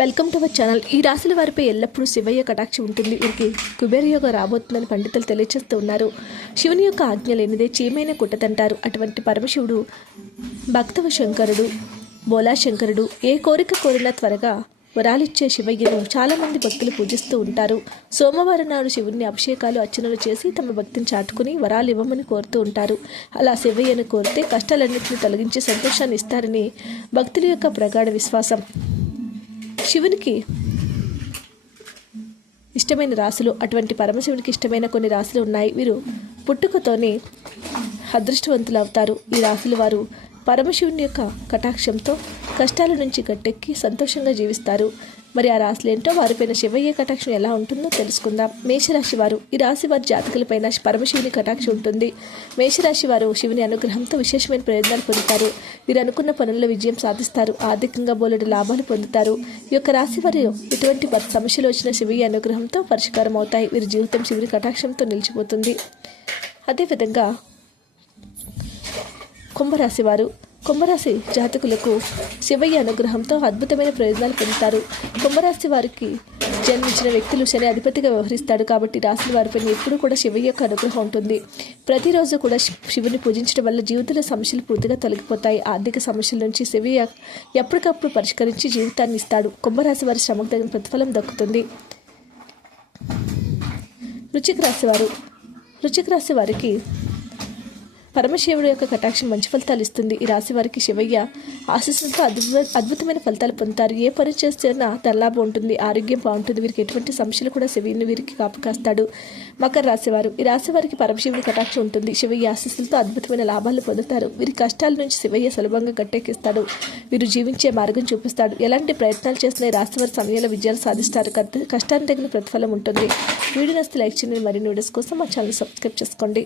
Welcome to our channel ఈ రాశుల వారిపై ఎల్లప్పుడూ శివయ్య కటాక్షి ఉంటుంది. వీరికి కుబేర యోగ రాబోతుందని పండితులు తెలియజేస్తూ ఉన్నారు. శివుని యొక్క ఆజ్ఞ లేనిదే చీమైన కుట్టదంటారు. అటువంటి పరమశివుడు భక్తవ శంకరుడు బోలా శంకరుడు ఏ కోరిక కోరినా త్వరగా వరాలిచ్చే శివయ్యను చాలామంది భక్తులు పూజిస్తూ ఉంటారు. సోమవారం నాడు శివుని అభిషేకాలు అర్చనలు చేసి తమ భక్తిని చాటుకుని వరాలు ఇవ్వమని కోరుతూ ఉంటారు. అలా శివయ్యను కోరితే కష్టాలన్నింటినీ తొలగించి సంతోషాన్ని ఇస్తారని భక్తుల యొక్క ప్రగాఢ విశ్వాసం. శివునికి ఇష్టమైన రాశులు అటువంటి పరమశివునికి ఇష్టమైన కొన్ని రాశులు ఉన్నాయి. వీరు పుట్టుకతోనే అదృష్టవంతులు అవుతారు. ఈ రాశుల వారు పరమశివుని యొక్క కటాక్షంతో కష్టాల నుంచి గట్టెక్కి సంతోషంగా జీవిస్తారు. మరి ఆ రాశులు ఏంటో వారిపైన శివయ్య కటాక్షం ఎలా ఉంటుందో తెలుసుకుందాం. మేషరాశి వారు ఈ రాశి వారి జాతకులపైన పరమశివుని కటాక్షం ఉంటుంది. మేషరాశి వారు శివుని అనుగ్రహంతో విశేషమైన ప్రయోజనాలు పొందుతారు. వీరు అనుకున్న పనుల్లో విజయం సాధిస్తారు. ఆర్థికంగా బోలెడు లాభాలు పొందుతారు. ఈ యొక్క రాశి వారు ఎటువంటి సమస్యలు వచ్చిన శివయ్య అనుగ్రహంతో పరిష్కారం అవుతాయి వీరి జీవితం శివుని కటాక్షంతో నిలిచిపోతుంది. అదేవిధంగా కుంభరాశి వారు కుంభరాశి జాతకులకు శివయ్య అనుగ్రహంతో అద్భుతమైన ప్రయోజనాలు పొందుతారు. కుంభరాశి వారికి జన్మించిన వ్యక్తులు శని అధిపతిగా వ్యవహరిస్తాడు కాబట్టి రాశుల వారిపైన ఎప్పుడూ కూడా శివయ్య యొక్క అనుగ్రహం ఉంటుంది. ప్రతిరోజు కూడా శివుని పూజించడం వల్ల జీవితంలో సమస్యలు పూర్తిగా తొలగిపోతాయి. ఆర్థిక సమస్యల నుంచి శివయ్య ఎప్పటికప్పుడు పరిష్కరించి జీవితాన్ని ఇస్తాడు. కుంభరాశి వారి శ్రమకు తగిన ప్రతిఫలం దక్కుతుంది. వృశ్చిక రాశి వారు వృశ్చిక రాశి వారికి పరమశివుడు యొక్క కటాక్షం మంచి ఫలితాలు ఇస్తుంది. ఈ రాశి వారికి శివయ్య ఆశీస్సులతో అద్భుత అద్భుతమైన ఫలితాలు పొందుతారు. ఏ పని చేస్తేనా తల్లాభం ఉంటుంది ఆరోగ్యం బాగుంటుంది. వీరికి ఎటువంటి సమస్యలు కూడా శివుని వీరికి కాపు కాస్తాడు మకర రాశివారు ఈ రాశి వారికి పరమశివుడి కటాక్షం ఉంటుంది. శివయ్య ఆశీస్సులతో అద్భుతమైన లాభాలు పొందుతారు. వీరి కష్టాల నుంచి శివయ్య సులభంగా గట్టెక్కిస్తాడు. వీరు జీవించే మార్గం చూపిస్తాడు. ఎలాంటి ప్రయత్నాలు చేసిన ఈ రాశి వారి సమయంలో విజయాలు సాధిస్తారు. కష్టానికి తగిన ప్రతిఫలం ఉంటుంది. వీడియో నస్తే లైక్ చేయండి. మరిన్ని వీడియోస్ కోసం మా ఛానల్ సబ్స్క్రైబ్ చేసుకోండి.